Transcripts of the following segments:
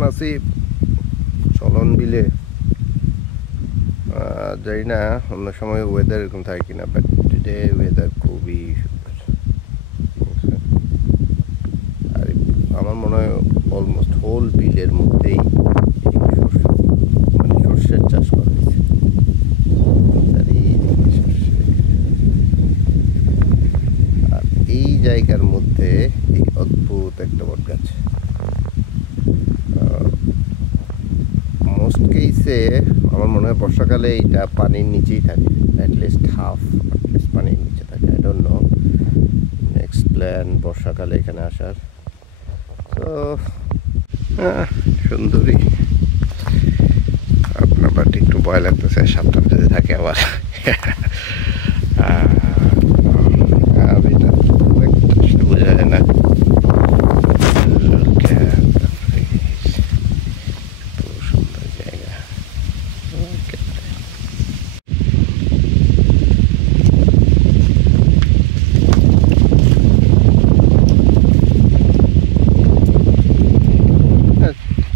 কেমন আছি চলন বিলে জানি না অন্য সময় ওয়েদার এরকম থাকে কিনা, বাট টুডে ওয়েদার খুবই সুন্দর। আর আমার মনে হয় অলমোস্ট হোল বিলের মধ্যেই মানে সর্ষের চাষ করা হয়েছে। আর এই জায়গার মধ্যে এই অদ্ভুত একটা বট গাছ, মোস্ট কেসে আমার মনে হয় বর্ষাকালে এইটা পানির নিচেই থাকে, অ্যাটলিস্ট হাফ পানির নিচে থাকে। I don't know, next plan বর্ষাকালে এখানে আসার। তো সুন্দরী আপনার বাট একটু ভয় লাগতেছে, সাবধান যদি থাকে আবার। বোঝা যায় না।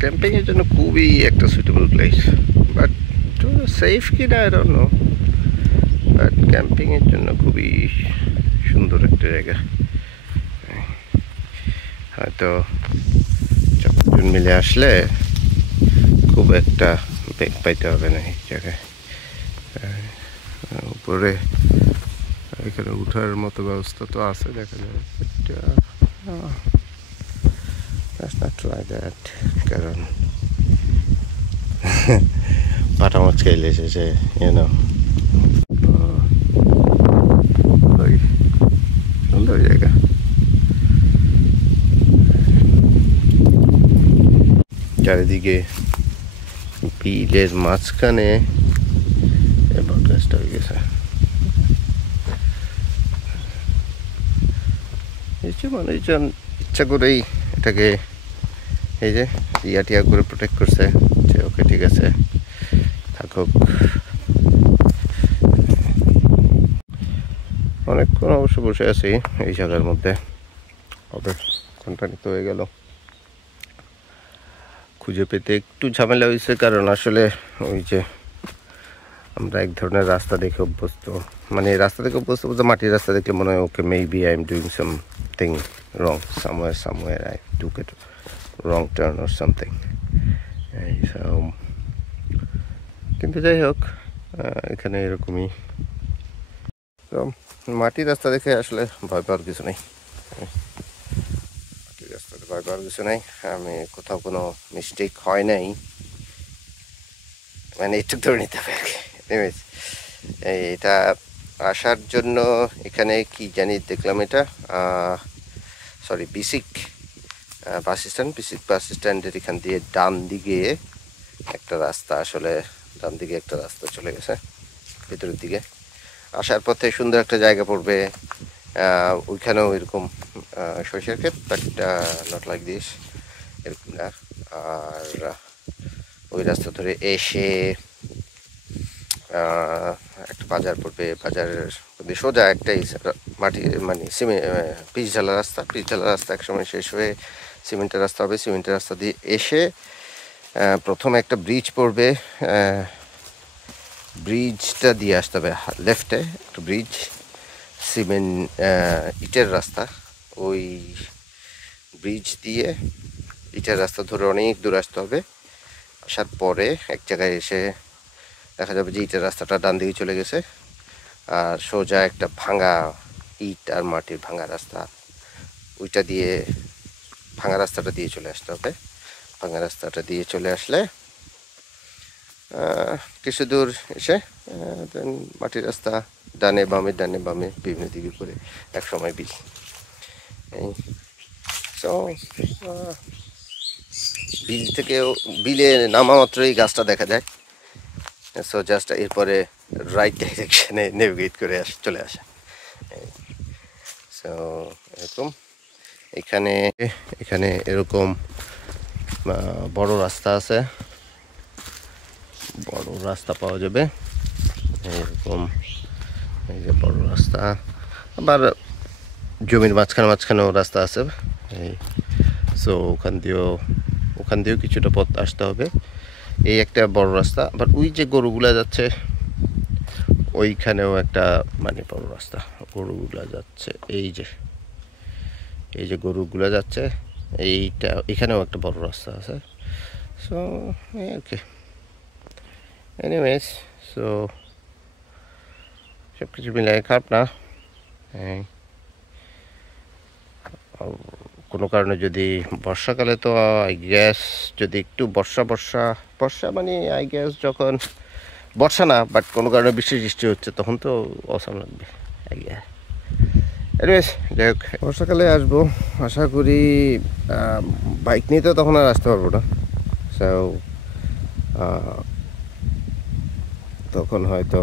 ক্যাম্পিংয়ের জন্য খুবই একটা সুইটেবল প্লেস, বাট সেফ কিনা আই ডোন্ট নো, বাট ক্যাম্পিংয়ের জন্য খুবই সুন্দর একটা জায়গা। হয়তো চারজন মিলে আসলে খুব একটা বেগ পাইতে হবে না এই জায়গায়। উপরে এখানে উঠার মতো ব্যবস্থা তো আছে, দেখা যায়। That's not like that, কারণ পাটা মাছ খেলে এসেছে, সুন্দর জায়গা। চারিদিকে বিলের মাঝখানে বট গাছটা হয়ে গেছে। মানুষজন ইচ্ছা করেই এটাকে এই যে টিয়া করে প্রোটেক্ট করছে, যে ওকে ঠিক আছে থাকুক। অনেকক্ষণ অবশ্য বসে আছি এই জায়গার মধ্যে, ওদের কোম্পানি তো হয়ে গেল। খুঁজে পেতে একটু ঝামেলা হয়েছে, কারণ আসলে ওই যে আমরা এক ধরনের রাস্তা দেখে অভ্যস্ত, মানে রাস্তা দেখে অভ্যস্ত বলতে মাটির রাস্তা দেখলে মনে হয় ওকে maybe I am doing something wrong somewhere I took it wrong turn or something. So কিন্তু যাই হোক, এখানে এরকমই। তো মাটির রাস্তা দেখে আসলে ভয় পাওয়ার কিছু নেই, মাটির রাস্তাতে ভয় পাওয়ার কিছু নেই। আমি কোথাও কোনো মিস্টেক হয় নাই, মানে একটু ধরে নিতে হবে আর কি। এটা আসার জন্য এখানে কি জানি দেখলাম, এটা sorry BSCIC bus stand, BSCIC bus স্ট্যান্ডের এখান দিয়ে ডান দিকে একটা রাস্তা, আসলে ডান দিকে একটা রাস্তা চলে গেছে ভেতরের দিকে। আসার পথে সুন্দর একটা জায়গা পড়বে, ওইখানেও এরকম সরিষার ক্ষেত, বাট নট লাইক দিস, এরকম না। আর ওই রাস্তা ধরে এসে একটা বাজার পড়বে, বাজারের সোজা একটাই মাটি মানে পিচ ঢালা রাস্তা, পিচ ঢালা রাস্তা একসময় শেষ হয়ে সিমেন্টের রাস্তা হবে। সিমেন্টের রাস্তা দিয়ে এসে প্রথমে একটা ব্রিজ পড়বে, ব্রিজটা দিয়ে আসতে হবে লেফটে, একটা ব্রিজ, সিমেন্ট ইটের রাস্তা, ওই ব্রিজ দিয়ে ইটের রাস্তা ধরে অনেক দূর আসতে হবে। আসার পরে এক জায়গায় এসে দেখা যাবে যে ইটের রাস্তাটা ডান দিকে চলে গেছে, আর সোজা একটা ভাঙা ইট আর মাটির ভাঙা রাস্তা, ওইটা দিয়ে ভাঙা রাস্তাটা দিয়ে চলে আসতে হবে। ভাঙা রাস্তাটা দিয়ে চলে আসলে কিছু দূর এসে দেন মাটির রাস্তা, ডানে বামে বিভিন্ন দিকে করে এক সময় বিল। সো বিল থেকে বিলে নামা মাত্রই গাছটা দেখা যায়। সো জাস্ট এরপরে রাইট ডাইরেকশনে নেভিগেট করে চলে আসা। সো এরকম এখানে এরকম বড় রাস্তা আছে, বড় রাস্তা পাওয়া যাবে এরকম, এই যে বড় রাস্তা। আবার জমির মাঝখানেও রাস্তা আছে, এই সো ওখান দিয়েও ওখান দিয়েও কিছুটা পথ আসতে হবে। এই একটা বড় রাস্তা, আবার ওই যে গরুগুলা যাচ্ছে ওইখানেও একটা মানে বড় রাস্তা, গরুগুলা যাচ্ছে এই যে গরুগুলা যাচ্ছে এইটা, এখানেও একটা বড় রাস্তা আছে। সো এই আর কি, এনিওয়েজ, সো সব কিছু মিলাই খারাপ না। কোনো কারণে যদি বর্ষাকালে তো আই গ্যাস, যদি একটু বর্ষা মানে আই গ্যাস যখন বর্ষা না, বাট কোনো কারণে বৃষ্টি হচ্ছে তখন তো অসাম লাগবে আই গ্যাস। এনিওয়েজ, যাই হোক, বর্ষাকালে আসবো আশা করি। বাইক নিয়ে তো তখন আর আসতে পারবো না, সো তখন হয়তো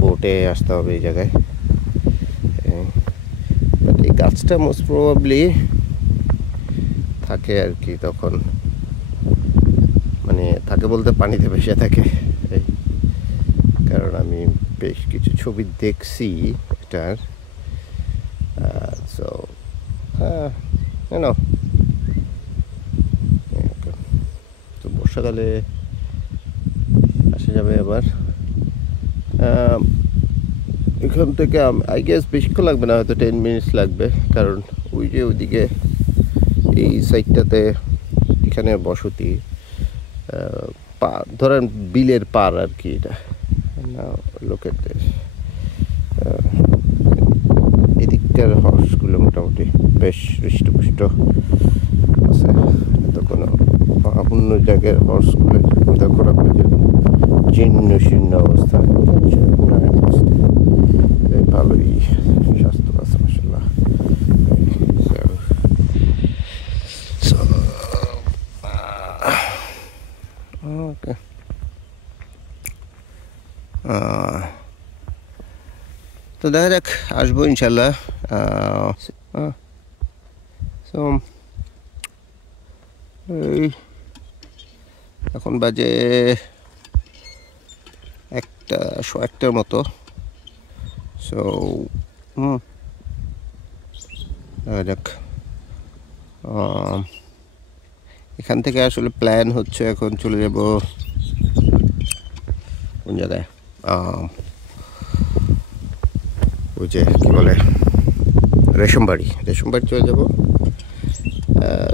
বোটে আসতে হবে এই জায়গায়। বাট এই গাছটা মোস্ট প্রবাবলি থাকে আর কি, তখন মানে থাকে বলতে পানিতে ভেসে থাকে। কারণ আমি বেশ কিছু ছবি দেখছি এটার। সো তো বর্ষাকালে আসা যাবে আবার। এখান থেকে আই গেস বেশিক্ষণ লাগবে না, হয়তো 10 মিনিটস লাগবে। কারণ ওই যে ওইদিকে এই সাইডটাতে এখানে বসতি, ধরেন বিলের পার আর কি এটা। লোকের এদিককার হর্সগুলো মোটামুটি বেশ হৃষ্টপুষ্ট আছে, তো কোনো অন্য জায়গার হর্সগুলো দেখো যেরকম জীর্ণ শীর্ণ অবস্থা, ভালোই স্বাস্থ্য আছে মাশাআল্লাহ। ওকে, তো দেখা যাক, আসবো ইনশাল্লাহ। এই এখন বাজে 1:01 মতো। সো যাক, এখান থেকে আসলে প্ল্যান হচ্ছে এখন চলে যাব কোন জায়গায়, ওই যে কী বলে রেশমবাড়ি চলে যাব।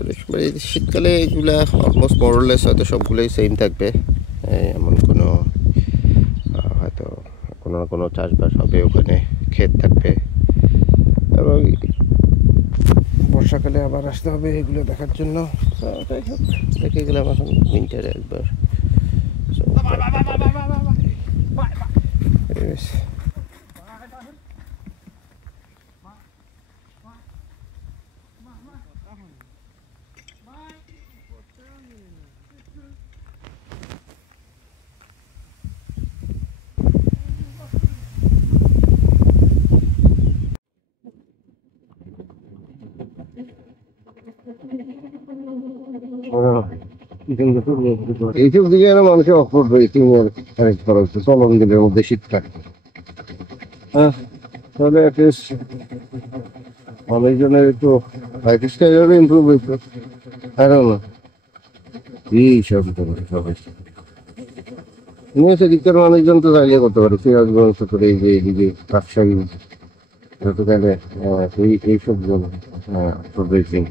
রেশমবাড়ি শীতকালে এগুলা অলমোস্ট মরলেস হয়তো সবগুলোই সেম থাকবে, এমন কোনো হয়তো কোনো না কোনো চাষবাস হবে, ওখানে ক্ষেত থাকবে। এবং বর্ষাকালে আবার আসতে হবে এগুলো দেখার জন্য। দেখে গেলাম এখন উইন্টারে একবার। এইসব দিকে মানুষের অফরোড রেসিং অ্যারেঞ্জ করা হচ্ছে চলন দিনের মধ্যে শীতকালে। হ্যাঁ, তাহলে অ্যাটলিস্ট অনেকজনের একটু লাইফ স্টাইলেরও ইমপ্রুভ হইতো। এখন এইসব সবাই সেদিককার মানুষজন তো চাইলে করতে পারে, সিরাজগঞ্জ করে এই যে এদিকে রাজশাহী যতখানে এইসব জন রেসিং